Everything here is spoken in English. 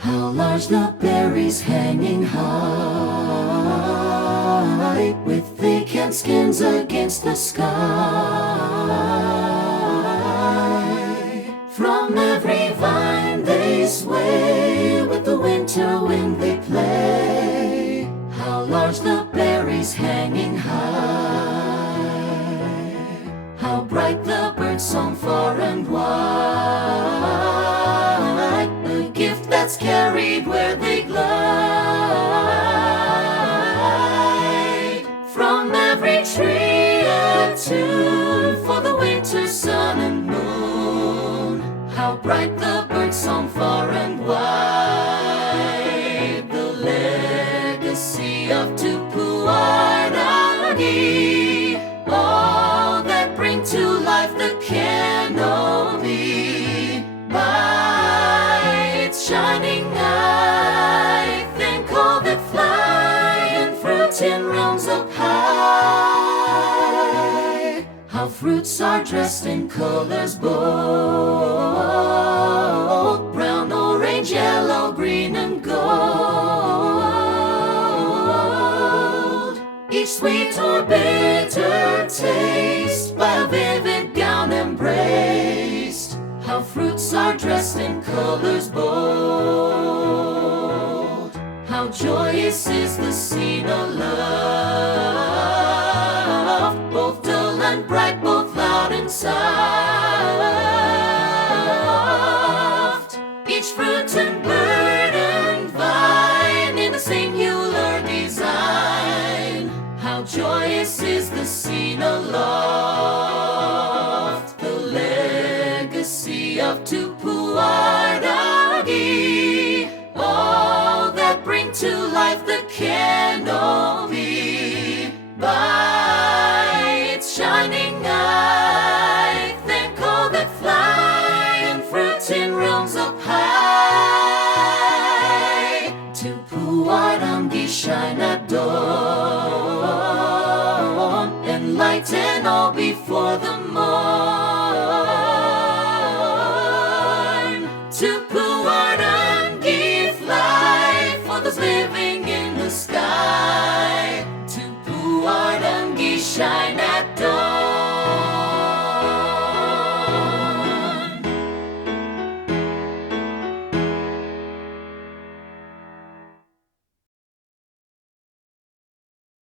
How large the berries hanging high, with thick and skins against the sky. From every vine they sway, with the winter wind they play. How large the berries hanging high. How bright the bird song far and wide, a gift that's carried where they glide. From every tree a tune for the winter sun and moon. How bright the bird song far and wide, the legacy of Tupuārangi, all that bring to life the canopy. By its shining eye, thank all that fly and fruit in realms up high. How fruits are dressed in colors bold, brown, orange, yellow, green, and gold. Each sweet or bitter taste by a vivid gown embraced. How fruits are dressed in colors bold. How joyous is the scene of love, both dull and bright, both loud and soft. Each fruit and bird and vine in a singular design. How joyous is the scene of love.